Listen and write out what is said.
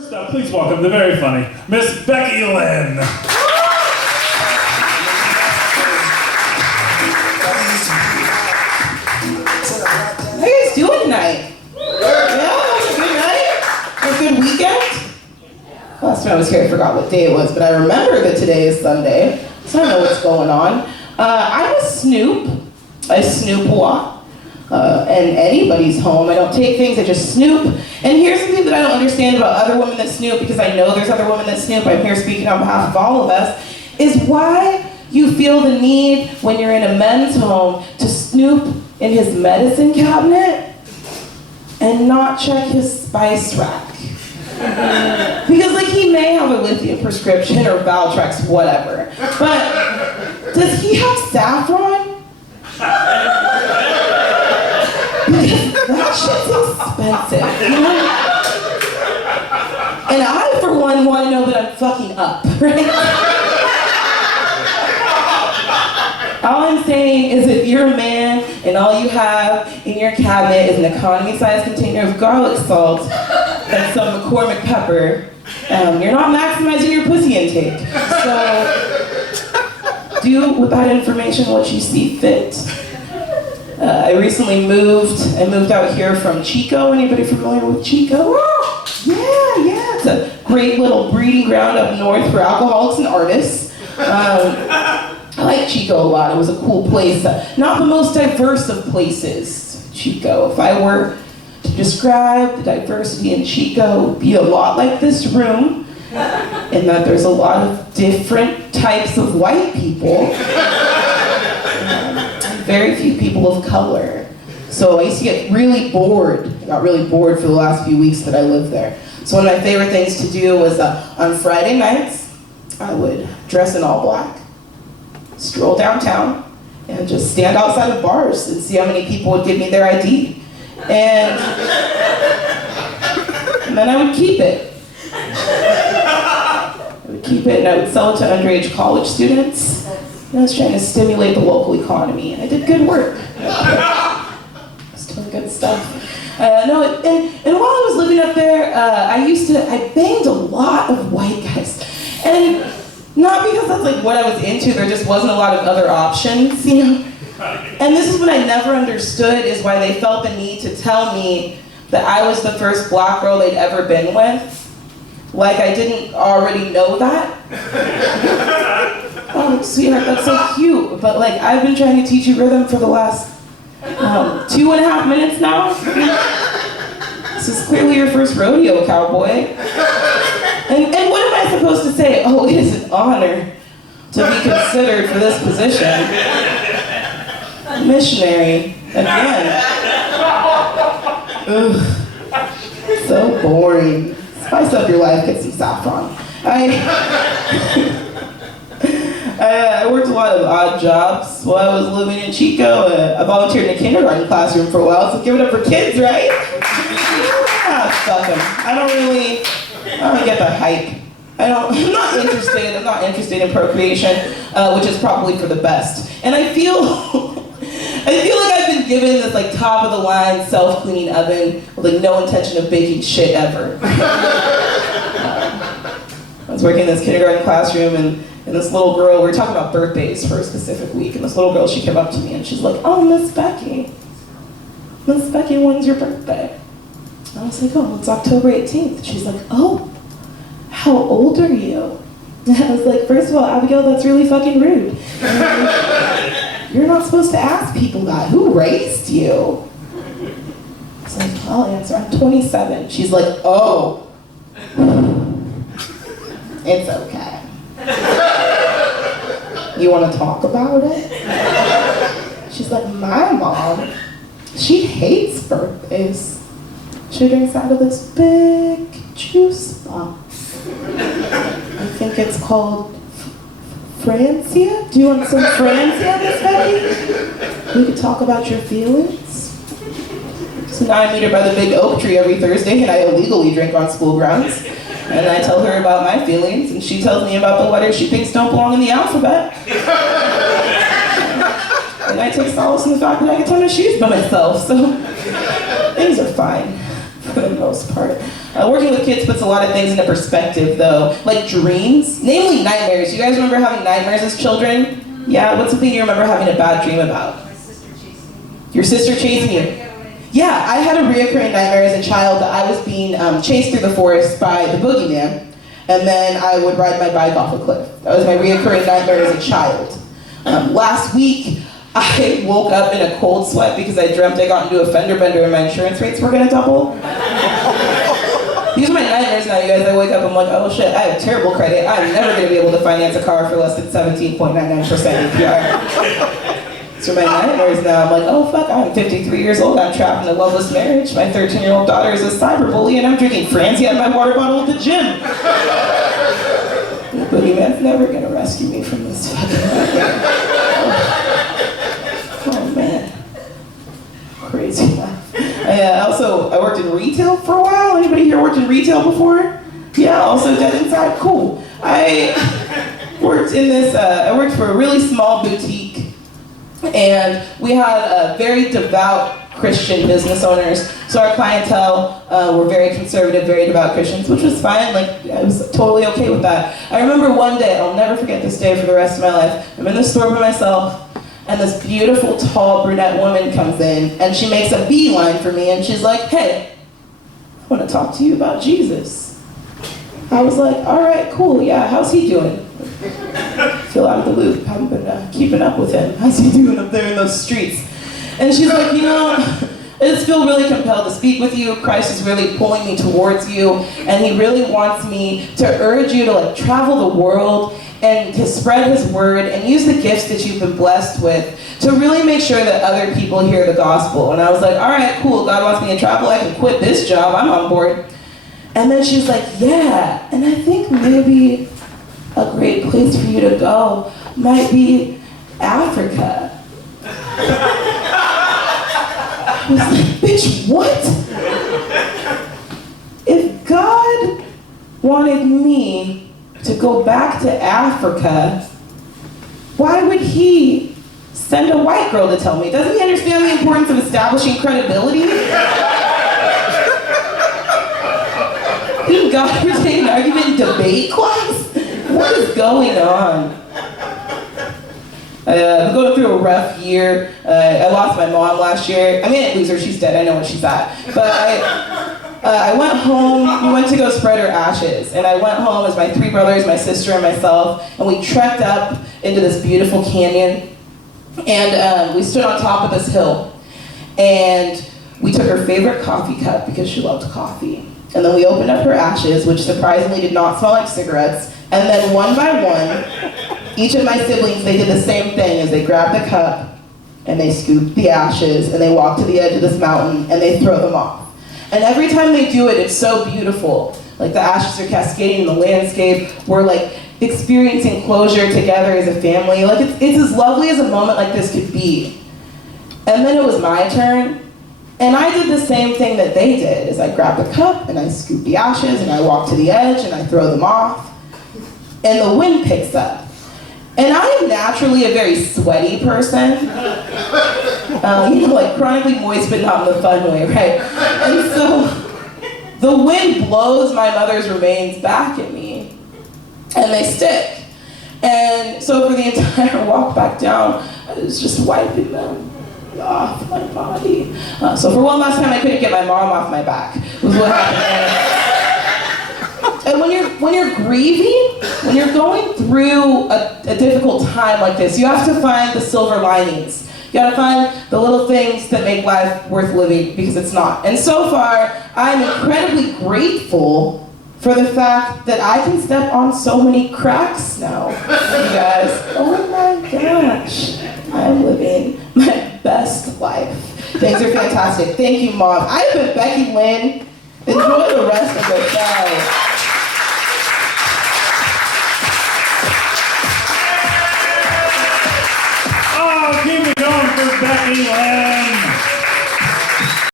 First up, please welcome the very funny Miss Becky Lynn. How you guys doing tonight? Yeah, it was a good night? A good weekend? Last time I was here, I forgot what day it was, but I remember that today is Sunday, so I know what's going on. I'm a snoop. I snoop a lot. And anybody's home. I don't take things, I just snoop. And here's something that I don't understand about other women that snoop, because I know there's other women that snoop, I'm here speaking on behalf of all of us, is why you feel the need when you're in a men's home to snoop in his medicine cabinet and not check his spice rack. Because like he may have a lithium prescription or Valtrex, whatever, but does he have saffron? That shit's expensive, you know? And I, for one, want to know that I'm fucking up, right? All I'm saying is if you're a man and all you have in your cabinet is an economy-sized container of garlic salt and some McCormick pepper, you're not maximizing your pussy intake. So do with that information what you see fit. I recently moved. I moved out here from Chico. Anybody familiar with Chico? Yeah. It's a great little breeding ground up north for alcoholics and artists. I like Chico a lot. It was a cool place. Not the most diverse of places, Chico. If I were to describe the diversity in Chico, it would be a lot like this room, in that there's a lot of different types of white people. Very few people of color. So I used to get really bored. I got really bored for the last few weeks that I lived there. So one of my favorite things to do was on Friday nights, I would dress in all black, stroll downtown, and just stand outside of bars and see how many people would give me their ID. And then I would keep it. And I would sell it to underage college students. And I was trying to stimulate the local economy, and I did good work. I was doing good stuff. And while I was living up there, I banged a lot of white guys. And not because that's like what I was into, there just wasn't a lot of other options, you know? And this is what I never understood, is why they felt the need to tell me that I was the first black girl they'd ever been with. Like I didn't already know that. Oh, sweetheart, that's so cute. But like, I've been trying to teach you rhythm for the last 2.5 minutes now. This is clearly your first rodeo, cowboy. And what am I supposed to say? Oh, it is an honor to be considered for this position. Missionary, again. Ugh, so boring. Spice up your life, get some saffron. I worked a lot of odd jobs while I was living in Chico. I volunteered in a kindergarten classroom for a while, so give it up for kids, right? Fuck them. I don't get the hype. I'm not interested in procreation, which is probably for the best. And I feel like I've been given this like top of the line self-cleaning oven with like no intention of baking shit ever. I was working in this kindergarten classroom, and this little girl, we were talking about birthdays for a specific week, and this little girl, she came up to me and she's like, "Oh, Miss Becky, when's your birthday?" I was like, "Oh, it's October 18th. She's like, "Oh, how old are you?" And I was like, "First of all, Abigail, that's really fucking rude. You're not supposed to ask people that. Who raised you?" I was like, "I'll answer, I'm 27. She's like, "Oh, it's okay. You want to talk about it?" She's like, "My mom, she hates birthdays. She drinks out of this big juice box. I think it's called Francia. Do you want some Francia, Miss Becky? We could talk about your feelings." So now I meet her by the big oak tree every Thursday, and I illegally drink on school grounds. And I tell her about my feelings, and she tells me about the letters she thinks don't belong in the alphabet. And I take solace in the fact that I can tie my shoes by myself, so things are fine for the most part. Working with kids puts a lot of things into perspective, though, like dreams, namely nightmares. You guys remember having nightmares as children? Yeah, what's something you remember having a bad dream about? My sister chasing me. Your sister chasing you? Yeah, I had a reoccurring nightmare as a child that I was being chased through the forest by the boogeyman, and then I would ride my bike off a cliff. That was my reoccurring nightmare as a child. Last week, I woke up in a cold sweat because I dreamt I got into a fender bender and my insurance rates were gonna double. These are my nightmares now, you guys. I wake up, I'm like, oh shit, I have terrible credit. I'm never gonna be able to finance a car for less than 17.99% APR. So my nightmares now, I'm like, oh fuck, I'm 53 years old, I'm trapped in a loveless marriage. My 13-year-old daughter is a cyberbully and I'm drinking Franzi out of my water bottle at the gym. The boogeyman's never gonna rescue me from this fucking nightmare. Oh man. Crazy life. I worked in retail for a while. Anybody here worked in retail before? Yeah, also dead inside, cool. I worked for a really small boutique, and we had very devout Christian business owners. So our clientele were very conservative, very devout Christians, which was fine. Like, I was totally okay with that. I remember one day, I'll never forget this day for the rest of my life. I'm in the store by myself, and this beautiful, tall, brunette woman comes in, and she makes a beeline for me, and she's like, hey, I want to talk to you about Jesus. I was like, all right, cool, yeah, how's he doing? Feel out of the loop, haven't been keeping up with him. How's he doing up there in those streets? And she's like, you know, I just feel really compelled to speak with you. Christ is really pulling me towards you, and he really wants me to urge you to like travel the world and to spread his word and use the gifts that you've been blessed with to really make sure that other people hear the gospel. And I was like, all right, cool, God wants me to travel, I can quit this job, I'm on board. And then she was like, yeah, and I think maybe a great place for you to go might be Africa. I was like, bitch, what? If God wanted me to go back to Africa, why would he send a white girl to tell me? Doesn't he understand the importance of establishing credibility? Didn't God ever take an argument in debate class? What is going on? I'm going through a rough year. I lost my mom last year. I mean, I didn't lose her, she's dead, I know where she's at. But I went home, we went to go spread her ashes. And I went home as my 3 brothers, my sister, and myself, and we trekked up into this beautiful canyon. And we stood on top of this hill. And we took her favorite coffee cup because she loved coffee. And then we opened up her ashes, which surprisingly did not smell like cigarettes. And then one by one, each of my siblings, they did the same thing as they grabbed the cup and they scooped the ashes and they walked to the edge of this mountain and they throw them off. And every time they do it, it's so beautiful. Like the ashes are cascading in the landscape. We're like experiencing closure together as a family. Like it's as lovely as a moment like this could be. And then it was my turn. And I did the same thing that they did, is I grabbed the cup and I scooped the ashes and I walk to the edge and I throw them off. And the wind picks up. And I am naturally a very sweaty person. Like chronically moist, but not in the fun way, right? And so the wind blows my mother's remains back at me, and they stick. And so for the entire walk back down, I was just wiping them off my body. So for one last time, I couldn't get my mom off my back, was what happened. And when you're grieving, when you're going through a difficult time like this, you have to find the silver linings. You gotta find the little things that make life worth living, because it's not. And so far, I'm incredibly grateful for the fact that I can step on so many cracks now. You guys, oh my gosh, I'm living my best life. Things are fantastic. Thank you, Mom. I've been Becky Lynn. Enjoy the rest of the show. Keep it going for Becky Lynn.